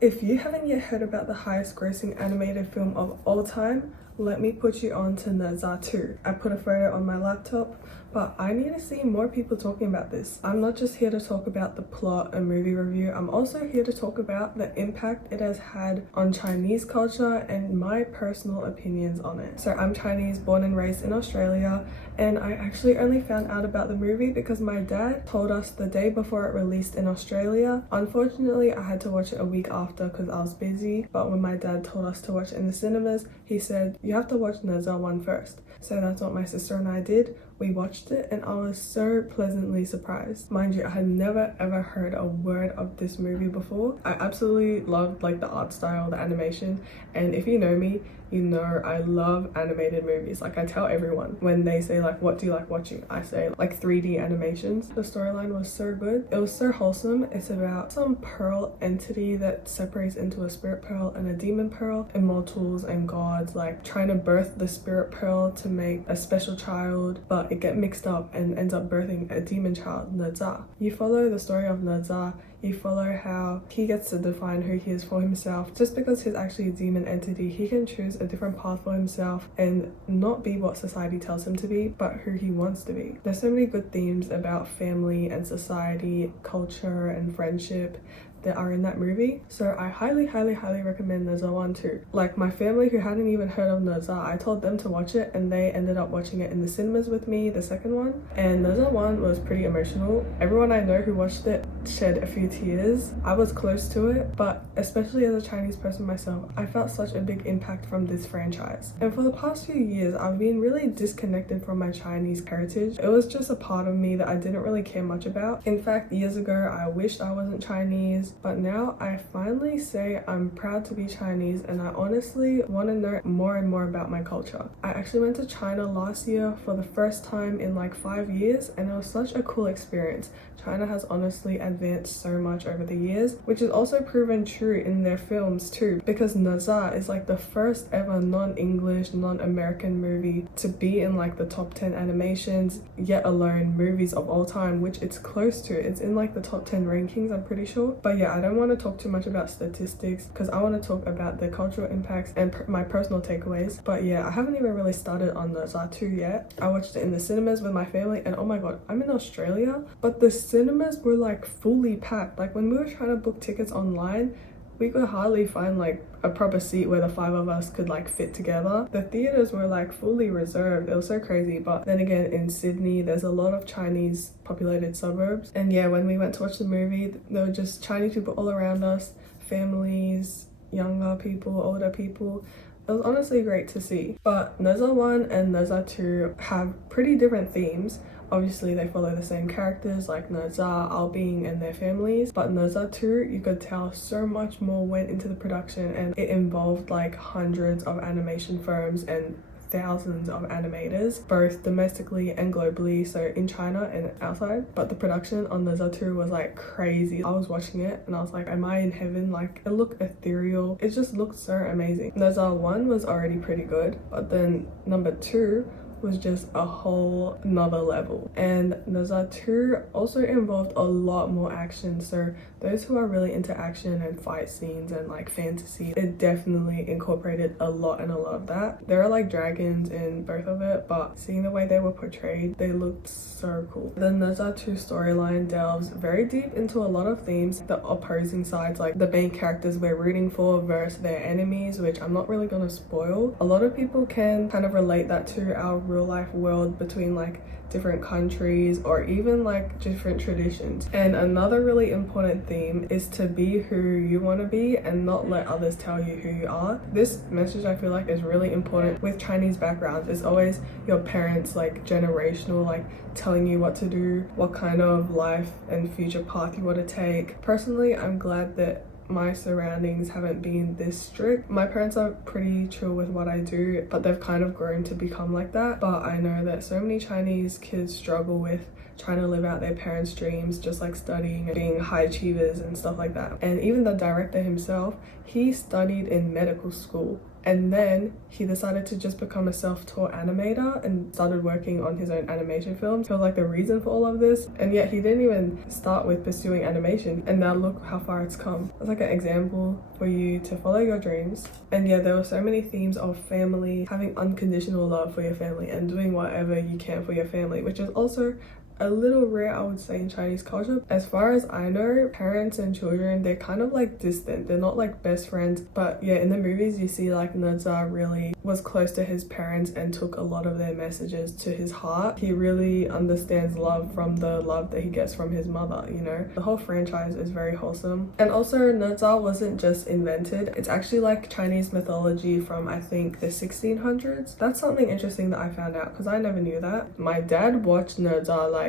If you haven't yet heard about the highest grossing animated film of all time, let me put you on to Ne Zha 2. I put a photo on my laptop, but I need to see more people talking about this. I'm not just here to talk about the plot and movie review, I'm also here to talk about the impact it has had on Chinese culture and my personal opinions on it. So I'm Chinese, born and raised in Australia, and I actually only found out about the movie because my dad told us the day before it released in Australia. Unfortunately, I had to watch it a week after because I was busy, but when my dad told us to watch it in the cinemas, he said, you have to watch Ne Zha 1 first. So that's what my sister and I did. We watched it and I was so pleasantly surprised. Mind you, I had never ever heard a word of this movie before. I absolutely loved like the art style, the animation, and if you know me, you know I love animated movies. Like I tell everyone when they say like what do you like watching, I say like 3D animations. The storyline was so good. It was so wholesome. It's about some pearl entity that separates into a spirit pearl and a demon pearl, immortals and gods like trying to birth the spirit pearl to make a special child, but it get mixed up and ends up birthing a demon child, Ne Zha. You follow the story of Ne Zha. You follow how he gets to define who he is for himself. Just because he's actually a demon entity, he can choose a different path for himself and not be what society tells him to be, but who he wants to be. There's so many good themes about family and society, culture and friendship that are in that movie, so I highly recommend Ne Zha 1 too. Like my family who hadn't even heard of Ne Zha, I told them to watch it and they ended up watching it in the cinemas with me, the second one, and Ne Zha 1 was pretty emotional. Everyone I know who watched it shed a few tears. I was close to it, but especially as a Chinese person myself, I felt such a big impact from this franchise. And for the past few years, I've been really disconnected from my Chinese heritage. It was just a part of me that I didn't really care much about. In fact, years ago, I wished I wasn't Chinese, but now I finally say I'm proud to be Chinese and I honestly want to know more and more about my culture. I actually went to China last year for the first time in like 5 years and it was such a cool experience. China has honestly advanced so much over the years, which is also proven true in their films too, because Ne Zha is like the first ever non-English, non-American movie to be in like the top 10 animations, yet alone movies of all time, which it's close to. It's in like the top 10 rankings, I'm pretty sure. But yeah, I don't want to talk too much about statistics because I want to talk about the cultural impacts and my personal takeaways. But yeah, I haven't even really started on Ne Zha 2 yet. I watched it in the cinemas with my family and oh my god, I'm in Australia, but the cinemas were like fully packed. Like when we were trying to book tickets online, we could hardly find like a proper seat where the 5 of us could like fit together. The theaters were like fully reserved. It was so crazy. But then again, in Sydney, there's a lot of Chinese populated suburbs. And yeah, when we went to watch the movie, there were just Chinese people all around us, families, younger people, older people. It was honestly great to see. But Ne Zha 1 and Ne Zha 2 have pretty different themes. Obviously, they follow the same characters like Ne Zha, Ao Bing and their families, but Ne Zha 2, you could tell so much more went into the production and it involved like hundreds of animation firms and thousands of animators, both domestically and globally, so in China and outside. But the production on Ne Zha 2 was like crazy. I was watching it and I was like, am I in heaven? Like it looked ethereal. It just looked so amazing. Ne Zha 1 was already pretty good, but then number 2 was just a whole nother level. And Ne Zha 2 also involved a lot more action, so those who are really into action and fight scenes and like fantasy, it definitely incorporated a lot of that. There are like dragons in both of it, but seeing the way they were portrayed, they looked so cool. The Ne Zha 2 storyline delves very deep into a lot of themes, the opposing sides, like the main characters we're rooting for versus their enemies, which I'm not really gonna spoil. A lot of people can kind of relate that to our real life world between like different countries or even like different traditions. And another really important theme is to be who you want to be and not let others tell you who you are. This message I feel like is really important with Chinese backgrounds. It's always your parents, like generational, like telling you what to do, what kind of life and future path you want to take. Personally, I'm glad that my surroundings haven't been this strict. My parents are pretty chill with what I do, but they've kind of grown to become like that. But I know that so many Chinese kids struggle with trying to live out their parents' dreams, just like studying and being high achievers and stuff like that. And even the director himself, he studied in medical school and then he decided to just become a self-taught animator and started working on his own animation films. He was like the reason for all of this, and yet he didn't even start with pursuing animation, and now look how far it's come. It's like an example for you to follow your dreams. And yeah, there were so many themes of family, having unconditional love for your family and doing whatever you can for your family, which is also a little rare, I would say, in Chinese culture. As far as I know, parents and children, they're kind of like distant. They're not like best friends. But yeah, in the movies, you see like Ne Zha really was close to his parents and took a lot of their messages to his heart. He really understands love from the love that he gets from his mother, you know? The whole franchise is very wholesome. And also, Ne Zha wasn't just invented. It's actually like Chinese mythology from, I think, the 1600s. That's something interesting that I found out because I never knew that. My dad watched Ne Zha like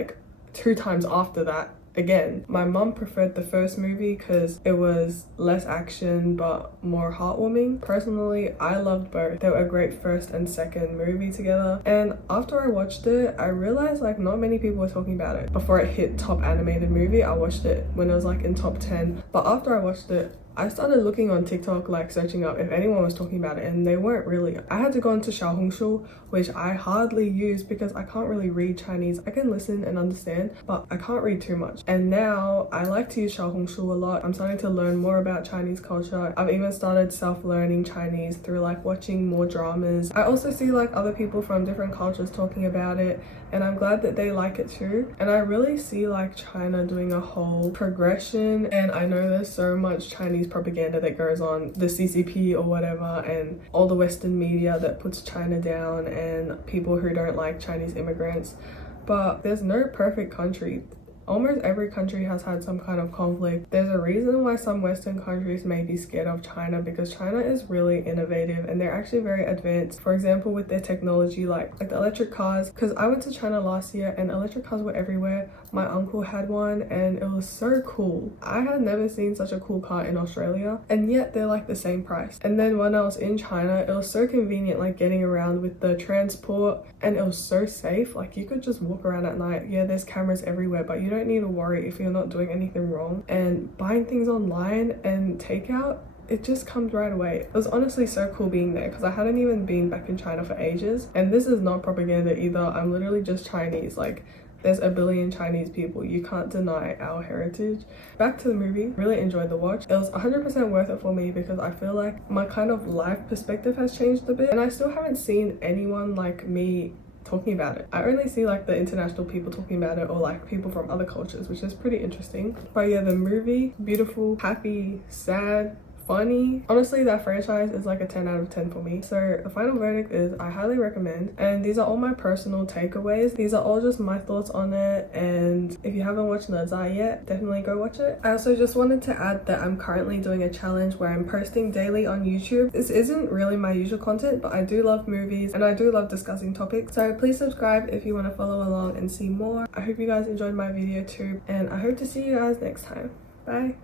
2 times after that again. My mum preferred the first movie because it was less action but more heartwarming. Personally, I loved both. They were a great first and second movie together, and after I watched it, I realized like not many people were talking about it. Before it hit top animated movie, I watched it when it was like in top 10, but after I watched it, I started looking on TikTok, like searching up if anyone was talking about it, and they weren't really. I had to go into Xiaohongshu, which I hardly use because I can't really read Chinese. I can listen and understand, but I can't read too much. And now I like to use Xiaohongshu a lot. I'm starting to learn more about Chinese culture. I've even started self-learning Chinese through like watching more dramas. I also see like other people from different cultures talking about it, and I'm glad that they like it too. And I really see like China doing a whole progression, and I know there's so much Chinese propaganda that goes on, the CCP or whatever, and all the Western media that puts China down and people who don't like Chinese immigrants. But there's no perfect country. Almost every country has had some kind of conflict. There's a reason why some Western countries may be scared of China, because China is really innovative and they're actually very advanced. For example, with their technology, like the electric cars, because I went to China last year and electric cars were everywhere. My uncle had one and it was so cool. I had never seen such a cool car in Australia, and yet they're like the same price. And then when I was in China, it was so convenient, like getting around with the transport, and it was so safe. Like you could just walk around at night. Yeah, there's cameras everywhere, but you don't need to worry if you're not doing anything wrong. And buying things online and takeout, it just comes right away. It was honestly so cool being there because I hadn't even been back in China for ages. And this is not propaganda either. I'm literally just Chinese. Like, there's a billion Chinese people. You can't deny our heritage. Back to the movie, really enjoyed the watch. It was 100% worth it for me because I feel like my kind of life perspective has changed a bit, and I still haven't seen anyone like me talking about it. I only see like the international people talking about it, or like people from other cultures, which is pretty interesting. But yeah, the movie, beautiful, happy, sad, funny. Honestly, that franchise is like a 10 out of 10 for me. So the final verdict is I highly recommend, and these are all my personal takeaways. These are all just my thoughts on it, and if you haven't watched Ne Zha yet, definitely go watch it. I also just wanted to add that I'm currently doing a challenge where I'm posting daily on YouTube. This isn't really my usual content, but I do love movies and I do love discussing topics, so please subscribe if you want to follow along and see more. I hope you guys enjoyed my video too, and I hope to see you guys next time. Bye.